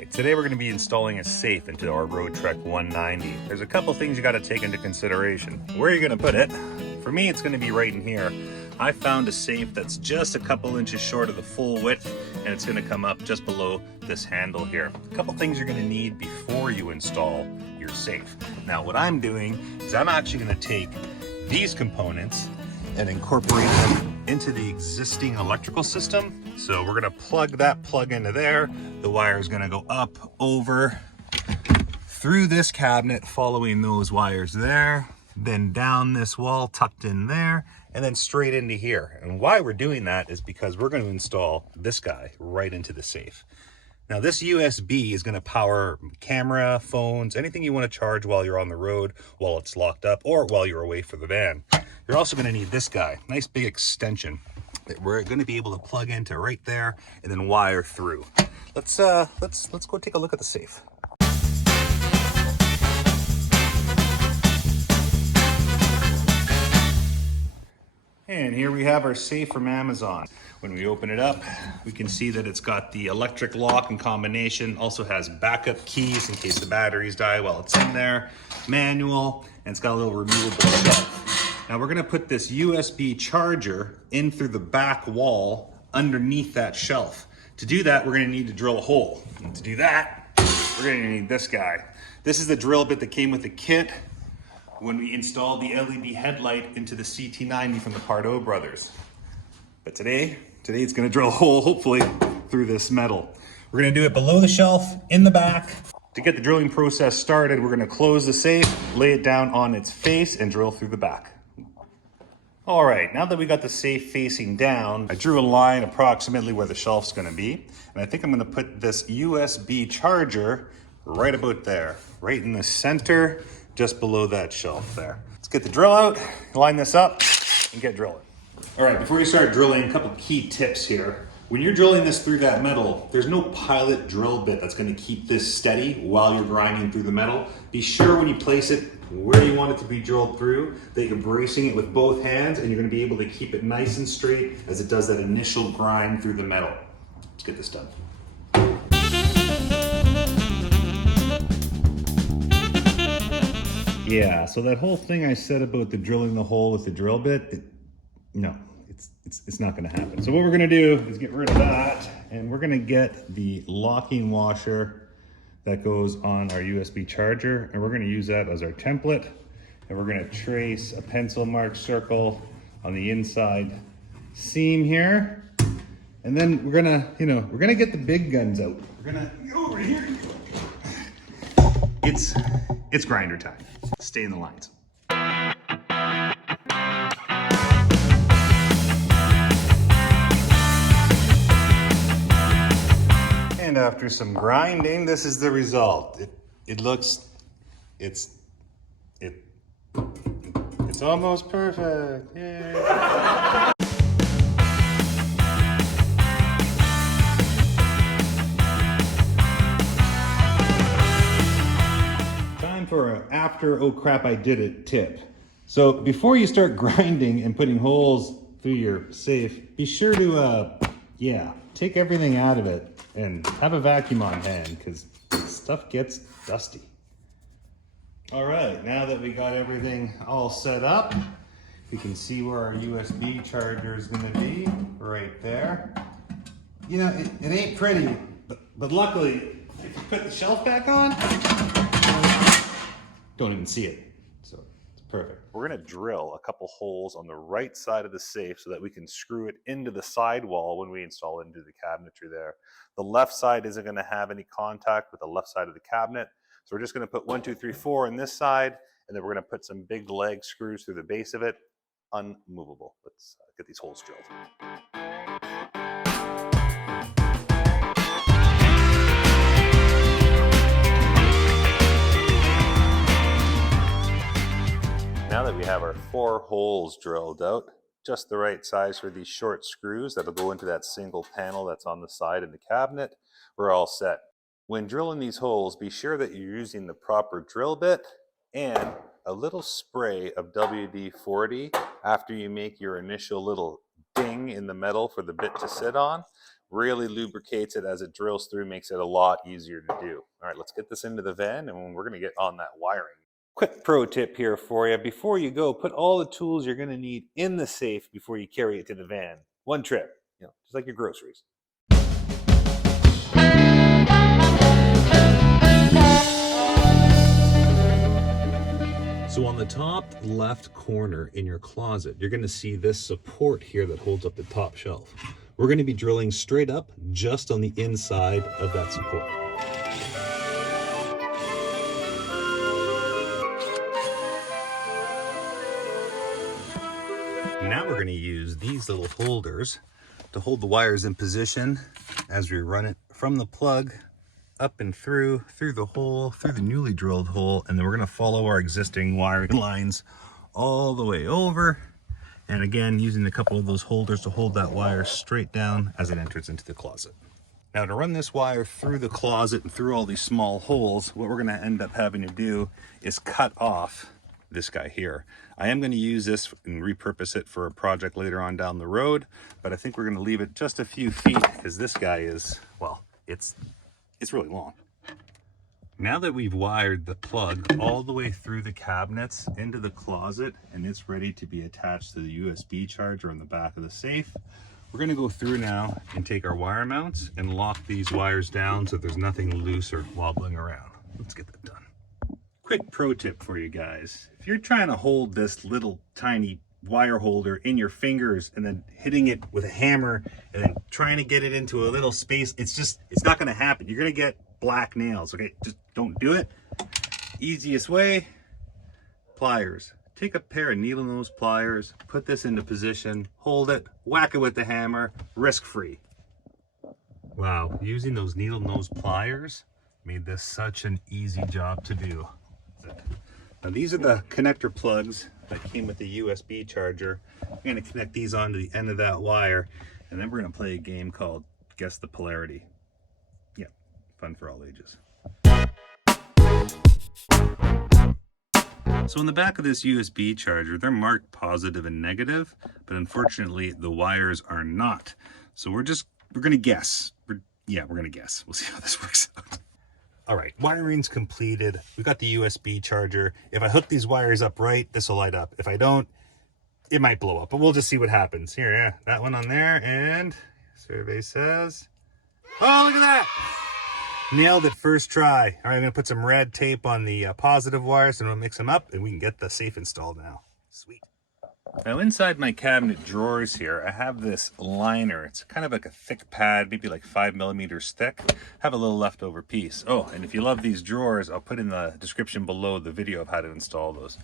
Alright, today we're going to be installing a safe into our Roadtrek 190. There's a couple things you got to take into consideration. Where are you going to put it? For me, it's going to be right in here. I found a safe that's just a couple inches short of the full width, and it's going to come up just below this handle here. A couple things you're going to need before you install your safe. Now, what I'm doing is I'm actually going to take these components and incorporate them into the existing electrical system. So we're gonna plug that plug into there. The wire is gonna go up, over, through this cabinet, following those wires there, then down this wall, tucked in there, and then straight into here. And why we're doing that is because we're gonna install this guy right into the safe. Now this USB is gonna power camera, phones, anything you wanna charge while you're on the road, while it's locked up, or while you're away for the van. You're also gonna need this guy, nice big extension that we're gonna be able to plug into right there and then wire through. Let's go take a look at the safe. And here we have our safe from Amazon. When we open it up, we can see that it's got the electric lock and combination, also has backup keys in case the batteries die while it's in there, manual, and it's got a little removable shelf. Now we're gonna put this USB charger in through the back wall underneath that shelf. To do that, we're gonna need to drill a hole. And to do that, we're gonna need this guy. This is the drill bit that came with the kit when we installed the LED headlight into the CT90 from the Pardue Brothers. But today it's gonna drill a hole, hopefully, through this metal. We're gonna do it below the shelf, in the back. To get the drilling process started, we're gonna close the safe, lay it down on its face, and drill through the back. All right, now that we got the safe facing down, I drew a line approximately where the shelf's gonna be, and I think I'm gonna put this USB charger right about there, right in the center, just below that shelf there. Let's get the drill out, line this up, and get drilling. All right, before you start drilling, a couple key tips here. When you're drilling this through that metal, there's no pilot drill bit that's gonna keep this steady while you're grinding through the metal. Be sure when you place it where you want it to be drilled through, that you're bracing it with both hands and you're gonna be able to keep it nice and straight as it does that initial grind through the metal. Let's get this done. Yeah, so that whole thing I said about the drilling the hole with the drill bit, no, it's not gonna happen. So what we're gonna do is get rid of that, and we're gonna get the locking washer that goes on our USB charger, and we're gonna use that as our template, and we're gonna trace a pencil mark circle on the inside seam here, and then we're gonna get the big guns out. We're gonna go over here. It's grinder time. Stay in the lines. And after some grinding, this is the result. It's almost perfect. Yay. For an after oh crap I did it tip. So before you start grinding and putting holes through your safe, be sure to take everything out of it and have a vacuum on hand because stuff gets dusty. All right, now that we got everything all set up, we can see where our USB charger is going to be right there. You know, it ain't pretty, but luckily if you put the shelf back on, don't even see it, so it's perfect. We're gonna drill a couple holes on the right side of the safe so that we can screw it into the sidewall when we install it into the cabinetry there. The left side isn't gonna have any contact with the left side of the cabinet, so we're just gonna put 1, 2, 3, 4 in this side, and then we're gonna put some big leg screws through the base of it, unmovable. Let's get these holes drilled. Now that we have our 4 holes drilled out, just the right size for these short screws that'll go into that single panel that's on the side of the cabinet, we're all set. When drilling these holes, be sure that you're using the proper drill bit and a little spray of WD-40 after you make your initial little ding in the metal for the bit to sit on. Really lubricates it as it drills through, makes it a lot easier to do. All right, let's get this into the van and we're gonna get on that wiring. Quick pro tip here for you. Before you go, put all the tools you're gonna need in the safe before you carry it to the van. One trip, just like your groceries. So on the top left corner in your closet, you're going to see this support here that holds up the top shelf. We're going to be drilling straight up just on the inside of that support. Now we're going to use these little holders to hold the wires in position as we run it from the plug up and through the hole, through the newly drilled hole, and then we're going to follow our existing wiring lines all the way over, and again using a couple of those holders to hold that wire straight down as it enters into the closet. Now to run this wire through the closet and through all these small holes, what we're going to end up having to do is cut off this guy here. I am going to use this and repurpose it for a project later on down the road, but I think we're going to leave it just a few feet because this guy is, well, it's really long. Now that we've wired the plug all the way through the cabinets into the closet and it's ready to be attached to the USB charger on the back of the safe, we're going to go through now and take our wire mounts and lock these wires down so there's nothing loose or wobbling around. Let's get that done. Quick pro tip for you guys. If you're trying to hold this little tiny wire holder in your fingers and then hitting it with a hammer and then trying to get it into a little space, it's not going to happen. You're going to get black nails. Okay, just don't do it. Easiest way, pliers. Take a pair of needle nose pliers, put this into position, hold it, whack it with the hammer, risk free. Wow, using those needle nose pliers made this such an easy job to do. Now these are the connector plugs that came with the USB charger. I'm going to connect these onto the end of that wire, and then we're going to play a game called Guess the Polarity. Yeah, fun for all ages. So in the back of this USB charger, they're marked positive and negative, but unfortunately the wires are not. So we're going to guess. We're going to guess. We'll see how this works out. All right, wiring's completed. We've got the USB charger. If I hook these wires up right, this will light up. If I don't, it might blow up, but we'll just see what happens. Here, yeah, that one on there, and survey says, oh, look at that. Nailed it first try. All right, I'm gonna put some red tape on the positive wires and we'll mix them up and we can get the safe installed now. Sweet. Now inside my cabinet drawers here, I have this liner. It's kind of like a thick pad, maybe like 5 millimeters thick. I have a little leftover piece. Oh, and if you love these drawers, I'll put in the description below the video of how to install those.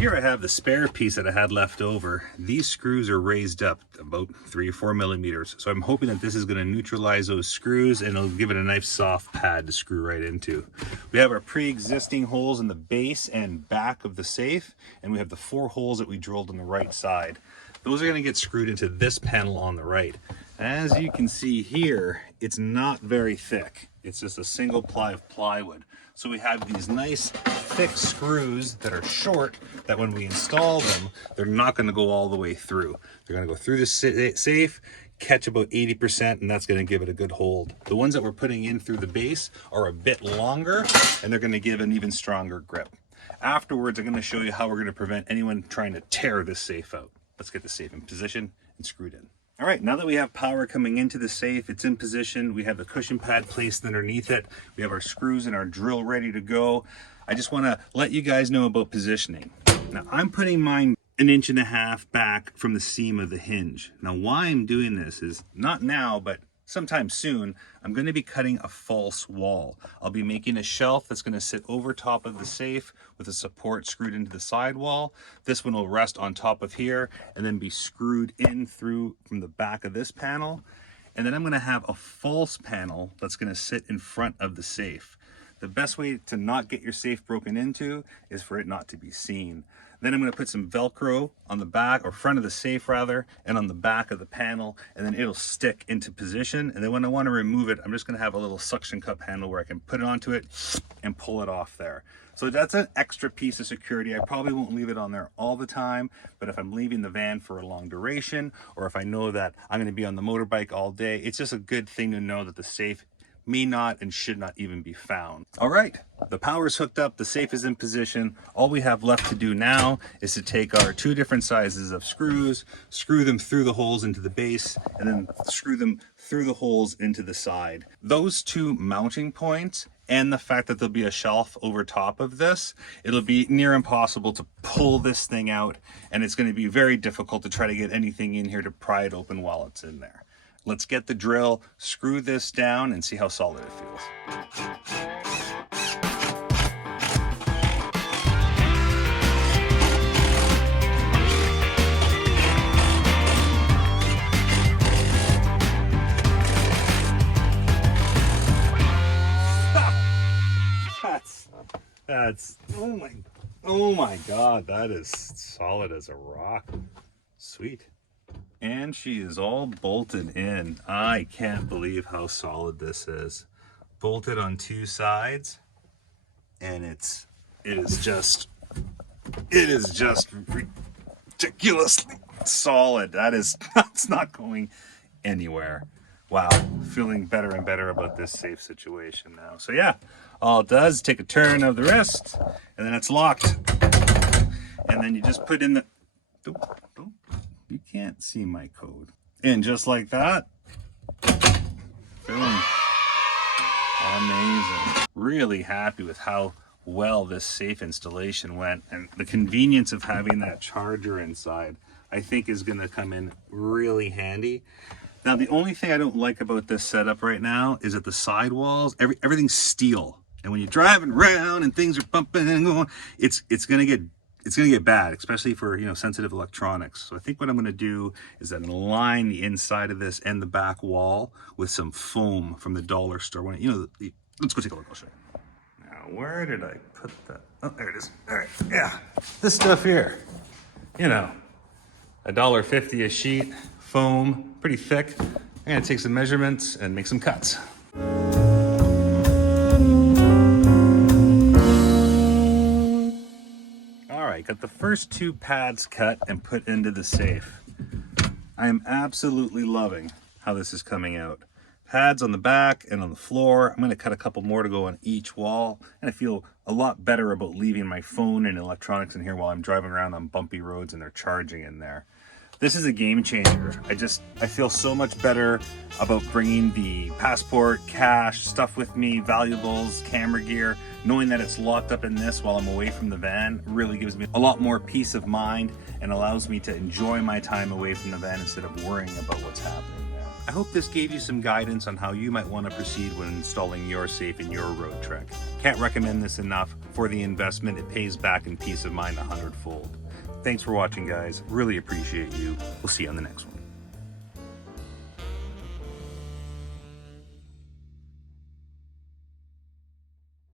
Here I have the spare piece that I had left over. These screws are raised up about 3 or 4 millimeters. So I'm hoping that this is going to neutralize those screws and it'll give it a nice soft pad to screw right into. We have our pre-existing holes in the base and back of the safe, and we have the 4 holes that we drilled on the right side. Those are going to get screwed into this panel on the right. As you can see here, it's not very thick. It's just a single ply of plywood. So we have these nice thick screws that are short, that when we install them, they're not going to go all the way through. They're going to go through the safe, catch about 80%, and that's going to give it a good hold. The ones that we're putting in through the base are a bit longer, and they're going to give an even stronger grip. Afterwards, I'm going to show you how we're going to prevent anyone trying to tear this safe out. Let's get the safe in position and screwed in. All right, now that we have power coming into the safe, it's in position. We have the cushion pad placed underneath it. We have our screws and our drill ready to go. I just want to let you guys know about positioning. Now, I'm putting mine 1.5 inches back from the seam of the hinge. Now, why I'm doing this is not now, but sometime soon, I'm going to be cutting a false wall. I'll be making a shelf that's going to sit over top of the safe with a support screwed into the sidewall. This one will rest on top of here and then be screwed in through from the back of this panel. And then I'm going to have a false panel that's going to sit in front of the safe. The best way to not get your safe broken into is for it not to be seen. Then I'm going to put some Velcro on the back, or front of the safe rather, and on the back of the panel, and then it'll stick into position. And then when I want to remove it, I'm just going to have a little suction cup handle where I can put it onto it and pull it off there. So that's an extra piece of security. I probably won't leave it on there all the time, but if I'm leaving the van for a long duration, or if I know that I'm going to be on the motorbike all day, it's just a good thing to know that the safe may not and should not even be found. All right, the power's hooked up, the safe is in position. All we have left to do now is to take our 2 different sizes of screws, screw them through the holes into the base, and then screw them through the holes into the side. Those 2 mounting points, and the fact that there'll be a shelf over top of this, it'll be near impossible to pull this thing out, and it's going to be very difficult to try to get anything in here to pry it open while it's in there. Let's get the drill, screw this down, and see how solid it feels. That's oh my God, that is solid as a rock. Sweet. And she is all bolted in. I can't believe how solid this is. Bolted on 2 sides, and it is just ridiculously solid. That's not going anywhere. Wow, feeling better and better about this safe situation now. So yeah, all it does is take a turn of the wrist, and then it's locked. And then you just put in the, you can't see my code. And just like that, boom. Amazing. Really happy with how well this safe installation went, and the convenience of having that charger inside, I think is gonna come in really handy. Now, the only thing I don't like about this setup right now is that the sidewalls, everything's steel. And when you're driving around and things are bumping and going, it's gonna get bad, especially for, sensitive electronics. So I think what I'm gonna do is I'm gonna line the inside of this and the back wall with some foam from the dollar store. Let's go take a look, I'll show you. Now, where did I put that? Oh, there it is. All right, yeah, this stuff here, $1.50 a sheet, foam, pretty thick. I'm gonna take some measurements and make some cuts. All right, got the first 2 pads cut and put into the safe. I am absolutely loving how this is coming out. Pads on the back and on the floor. I'm gonna cut a couple more to go on each wall, and I feel a lot better about leaving my phone and electronics in here while I'm driving around on bumpy roads and they're charging in there. This is a game changer. I feel so much better about bringing the passport, cash, stuff with me, valuables, camera gear. Knowing that it's locked up in this while I'm away from the van really gives me a lot more peace of mind and allows me to enjoy my time away from the van instead of worrying about what's happening there. I hope this gave you some guidance on how you might want to proceed when installing your safe in your Roadtrek. Can't recommend this enough. For the investment, it pays back in peace of mind 100-fold. Thanks for watching, guys. Really appreciate you. We'll see you on the next one.